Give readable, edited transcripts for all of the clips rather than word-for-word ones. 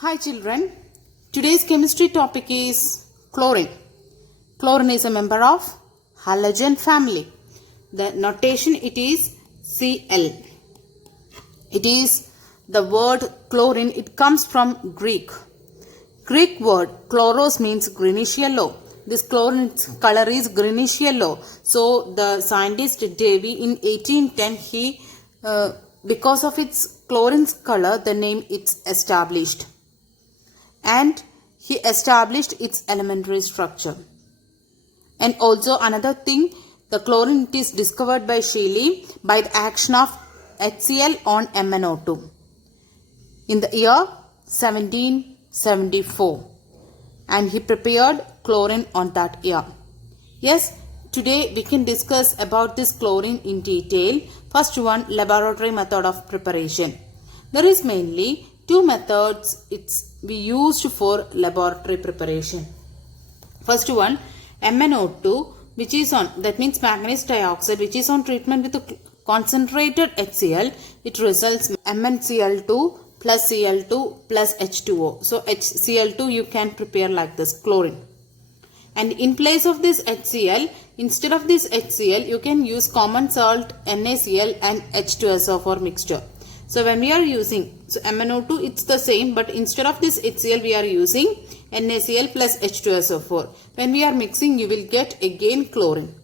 Hi children, today's chemistry topic is chlorine. Chlorine is a member of halogen family. The notation it is Cl. It is the word chlorine, it comes from Greek. Greek word chloros means greenish yellow. This chlorine's color is greenish yellow. So the scientist Davy in 1810 because of its chlorine's color the name is established. And he established its elementary structure. And also another thing, the chlorine is discovered by Scheele by the action of HCl on MnO2 in the year 1774, and he prepared chlorine on that year. Yes, today we can discuss about this chlorine in detail. First one, laboratory method of preparation. There is mainly two methods we used for laboratory preparation. First one, MnO2, which is on, that means manganese dioxide, which is on treatment with a concentrated HCl, it results MnCl2 plus Cl2 plus H2O. So HCl2 you can prepare like this, chlorine. And in place of this HCl, instead of this HCl, you can use common salt, NaCl and H2SO4 mixture. So when we are using, so MnO2 it's the same, but instead of this HCl we are using NaCl plus H2SO4. When we are mixing, you will get again chlorine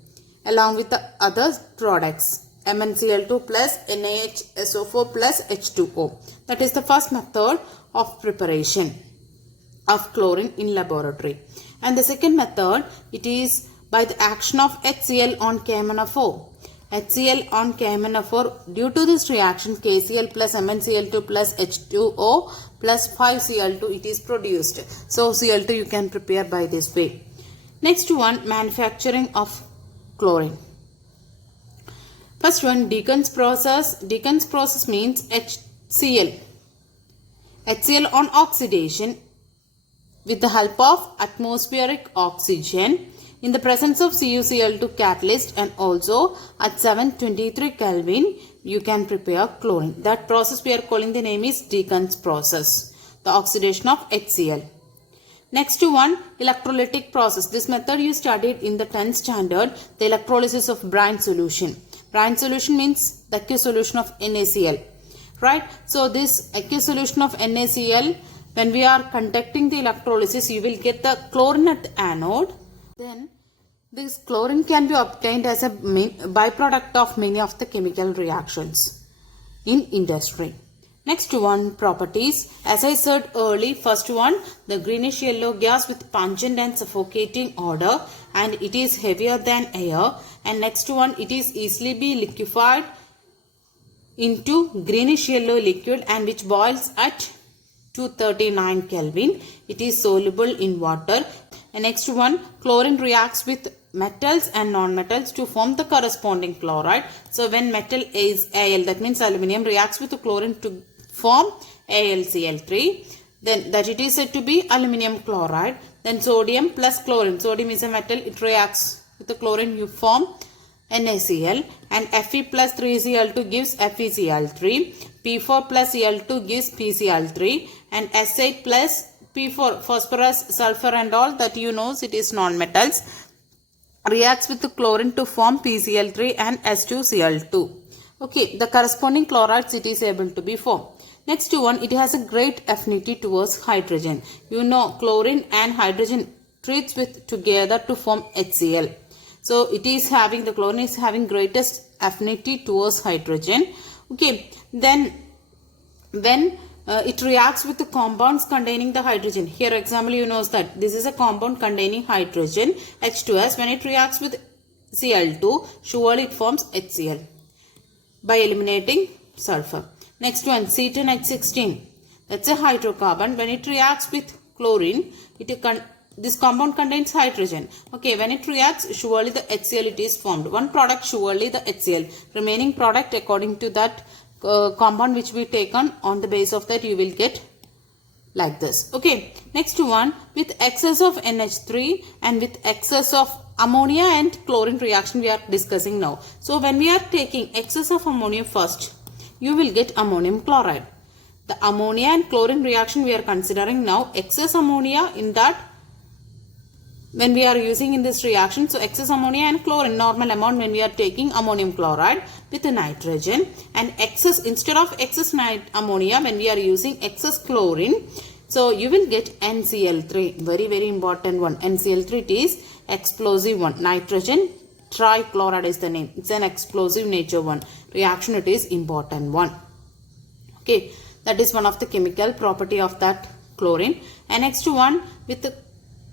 along with the other products, MnCl2 plus NaHSO4 plus H2O. That is the first method of preparation of chlorine in laboratory. And the second method, it is by the action of HCl on KMnO4. HCl on KMnO4, due to this reaction KCl plus MnCl2 plus H2O plus 5Cl2 it is produced. So Cl2 you can prepare by this way. Next one, manufacturing of chlorine. First one, Deacon's process. Deacon's process means HCl. HCl on oxidation with the help of atmospheric oxygen in the presence of CuCl2 catalyst, and also at 723 Kelvin you can prepare chlorine. That process we are calling the name is Deacon's process, the oxidation of HCl. Next one, electrolytic process. This method you studied in the 10th standard, the electrolysis of brine solution. Brine solution means the aqueous solution of NaCl, right? So this aqueous solution of NaCl, when we are conducting the electrolysis, you will get the chlorine at the anode. Then this chlorine can be obtained as a byproduct of many of the chemical reactions in industry. Next one, properties. As I said earlier, first one, the greenish yellow gas with pungent and suffocating odor, and it is heavier than air. And next one, it is easily be liquefied into greenish yellow liquid and which boils at 239 Kelvin. It is soluble in water. And next one, chlorine reacts with metals and non-metals to form the corresponding chloride. So when metal is Al, that means aluminium, reacts with the chlorine to form AlCl3, then that it is said to be aluminium chloride. Then sodium plus chlorine. Sodium is a metal, it reacts with the chlorine, you form NaCl, and Fe plus 3Cl2 gives FeCl3, P4 plus Cl2 gives PCl3, and S8 plus P4, phosphorus, sulfur and all that you know, it is non-metals, reacts with the chlorine to form PCl3 and S2Cl2. Okay, the corresponding chlorides it is able to be formed. Next one, it has a great affinity towards hydrogen. You know, chlorine and hydrogen treats with together to form HCl. So it is having, the chlorine is having greatest affinity towards hydrogen. Okay, then when it reacts with the compounds containing the hydrogen. Here example you know that this is a compound containing hydrogen, H2S. When it reacts with Cl2, surely it forms HCl by eliminating sulfur. Next one, C10H16. That's a hydrocarbon. When it reacts with chlorine, this compound contains hydrogen. Okay, when it reacts, surely the HCl it is formed. One product, surely the HCl. Remaining product according to that compound which we taken, on the base of that you will get like this. Okay, next one, with excess of NH3 and with excess of ammonia and chlorine reaction we are discussing now. So when we are taking excess of ammonia first, you will get ammonium chloride. The ammonia and chlorine reaction we are considering now. Excess ammonia in that when we are using in this reaction. So excess ammonia and chlorine, normal amount when we are taking ammonium chloride with nitrogen, and excess, instead of excess ammonia when we are using excess chlorine, so you will get NCl3. Very important one. NCl3, it is explosive one. Nitrogen trichloride is the name. It's an explosive nature one. Reaction, it is important one. Okay, that is one of the chemical property of that chlorine. And next one, with the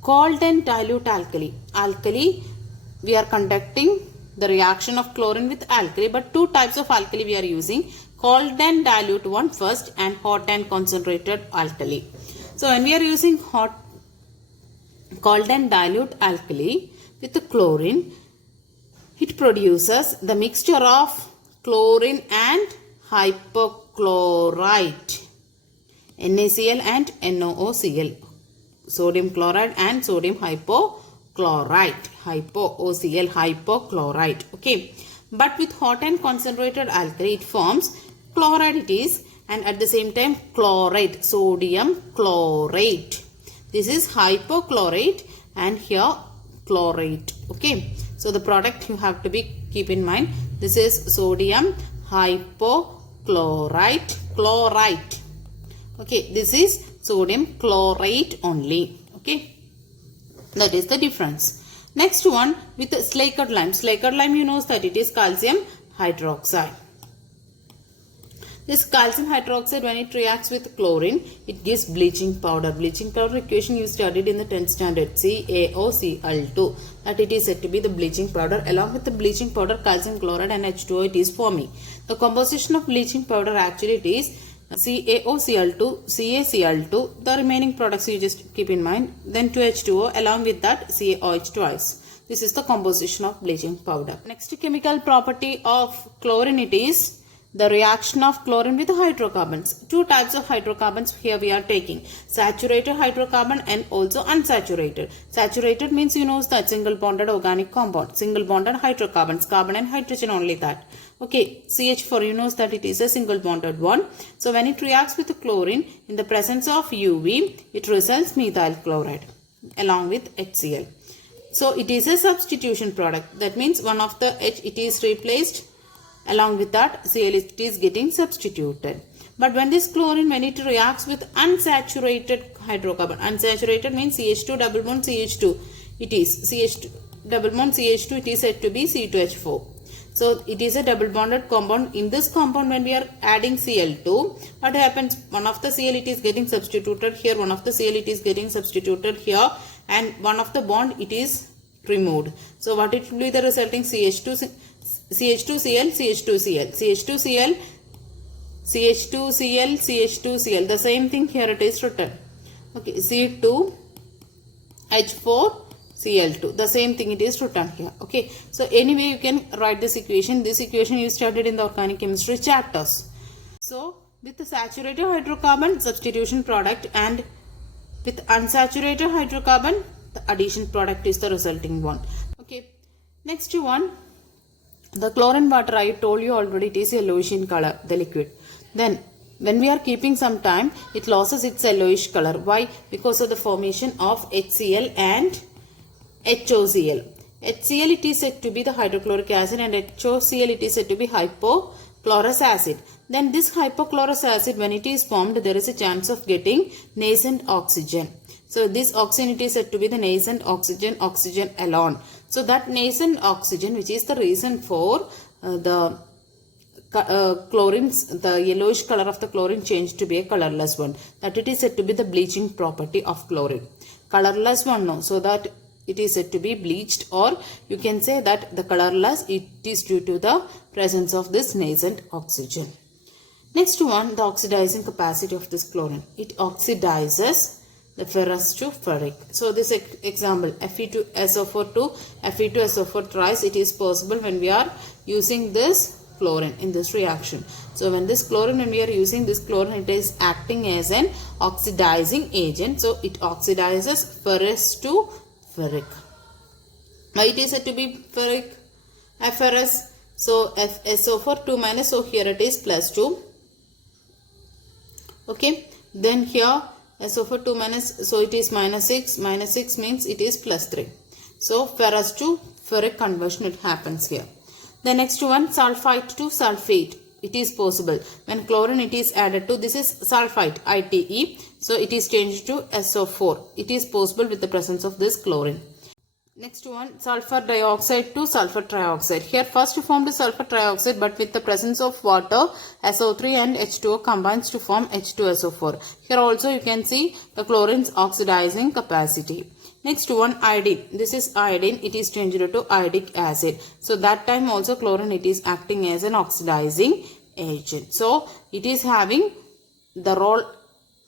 cold and dilute alkali. Alkali, we are conducting the reaction of chlorine with alkali, but two types of alkali we are using. Cold and dilute one first, and hot and concentrated alkali. So when we are using cold and dilute alkali with the chlorine, it produces the mixture of chlorine and hypochlorite, NaCl and NaOCl, sodium chloride and sodium hypochlorite, HypoOCl, hypochlorite. Okay, but with hot and concentrated alkali, it forms chloride, it is, and at the same time chloride, sodium chlorate. This is hypochlorite and here chlorate. Okay, so the product you have to keep in mind. This is sodium hypochlorite, chlorite. Okay, this is sodium chlorate only. Okay, that is the difference. Next one, with the Slackert lime. Slackert lime, you know that it is calcium hydroxide. This calcium hydroxide, when it reacts with chlorine, it gives bleaching powder. Bleaching powder equation you studied in the 10th standard, CaOCl2. That it is said to be the bleaching powder. Along with the bleaching powder, calcium chloride and H2O, it is forming. The composition of bleaching powder, actually it is CaOCl2, CaCl2. The remaining products you just keep in mind. Then 2H2O, along with that CaOH twice. This is the composition of bleaching powder. Next chemical property of chlorine, it is the reaction of chlorine with hydrocarbons. Two types of hydrocarbons here we are taking. Saturated hydrocarbon and also unsaturated. Saturated means you know that single bonded organic compound. Single bonded hydrocarbons, carbon and hydrogen, only that. Okay, CH4, you know that it is a single bonded one. So when it reacts with chlorine in the presence of UV, it results methyl chloride along with HCl. So it is a substitution product. That means one of the H, it is replaced. Along with that, Cl, it is getting substituted. But when this chlorine, when it reacts with unsaturated hydrocarbon, unsaturated means CH2 double bond CH2, it is CH2 double bond CH2, it is said to be C2H4. So it is a double bonded compound. In this compound, when we are adding Cl2, what happens? One of the Cl, it is getting substituted here, one of the Cl, it is getting substituted here, and one of the bond, it is removed. So what it will be the resulting CH2Cl, CH2Cl, CH2Cl, CH2Cl, CH2Cl. The same thing here it is written. Okay, C2H4Cl2. The same thing it is written here. Okay, so anyway you can write this equation. This equation you studied in the organic chemistry chapters. So with the saturated hydrocarbon, substitution product, and with unsaturated hydrocarbon, the addition product is the resulting one. Okay, next one. The chlorine water, I told you already, it is yellowish in color, the liquid. Then when we are keeping some time, it loses its yellowish color. Why? Because of the formation of HCl and HOCl. HCl, it is said to be the hydrochloric acid, and HOCl, it is said to be hypochlorous acid. Then this hypochlorous acid, when it is formed, there is a chance of getting nascent oxygen. So this oxygen, it is said to be the nascent oxygen, oxygen alone. So that nascent oxygen, which is the reason for the chlorine's, the yellowish color of the chlorine changed to be a colorless one. That it is said to be the bleaching property of chlorine. Colorless one, no. So that it is said to be bleached, or you can say that the colorless, it is due to the presence of this nascent oxygen. Next one, the oxidizing capacity of this chlorine. It oxidizes the ferrous to ferric. So this example, Fe2SO4 to Fe2SO4 thrice, it is possible when we are using this chlorine in this reaction. So when this chlorine, when we are using this chlorine, it is acting as an oxidizing agent. So it oxidizes ferrous to ferric. Why it is said to be ferric? Ferrous. So FSO4 2 minus, so here it is plus 2. Okay, then here SO4 2 minus, so it is minus 6. Minus 6 means it is plus 3. So ferrous to ferric conversion it happens here. The next one, sulfite to sulfate. It is possible. When chlorine it is added to, this is sulfite, ITE. So it is changed to SO4. It is possible with the presence of this chlorine. Next one, sulfur dioxide to sulfur trioxide. Here first formed sulfur trioxide, but with the presence of water, SO3 and H2O combines to form H2SO4. Here also you can see the chlorine's oxidizing capacity. Next one, iodine. This is iodine. It is changed to iodic acid. So that time also chlorine it is acting as an oxidizing agent. So it is having the role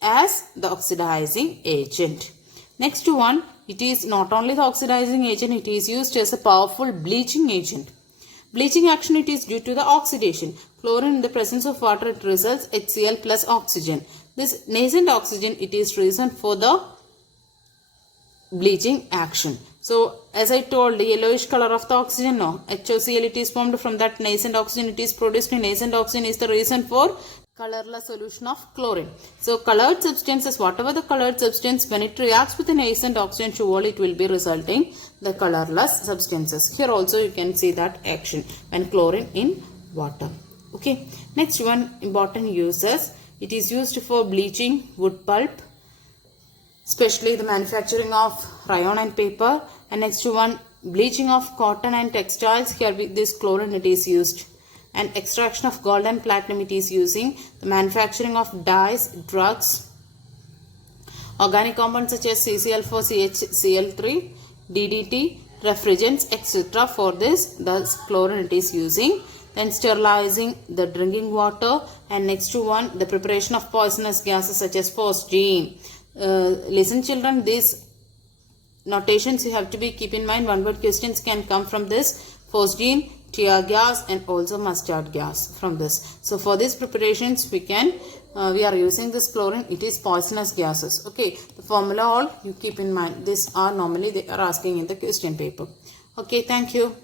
as the oxidizing agent. Next one, it is not only the oxidizing agent, it is used as a powerful bleaching agent. Bleaching action it is due to the oxidation. Chlorine in the presence of water it results HCl plus oxygen. This nascent oxygen it is reason for the bleaching action. So as I told, the yellowish color of the oxygen, no, HOCl it is formed from that nascent oxygen, it is produced in nascent oxygen is the reason for colorless solution of chlorine. So colored substances, whatever the colored substance, when it reacts with the nascent oxygen to wall, it will be resulting the colorless substances. Here also you can see that action when chlorine in water. Okay. Next one, important uses. It is used for bleaching wood pulp, especially the manufacturing of rayon and paper. And next one, bleaching of cotton and textiles. Here with this chlorine it is used. And extraction of gold and platinum it is using. The manufacturing of dyes, drugs, organic compounds such as CCl4, CHCl3, DDT, refrigerants, etc. For this, the chlorine it is using. Then sterilizing the drinking water. And next one, the preparation of poisonous gases such as phosgene. Listen children, these notations you have to be keep in mind. One word questions can come from this. Phosgene, tear gas, and also mustard gas from this. So for these preparations we are using this chlorine. It is poisonous gases. Okay, the formula all you keep in mind. These are normally they are asking in the question paper. Okay, thank you.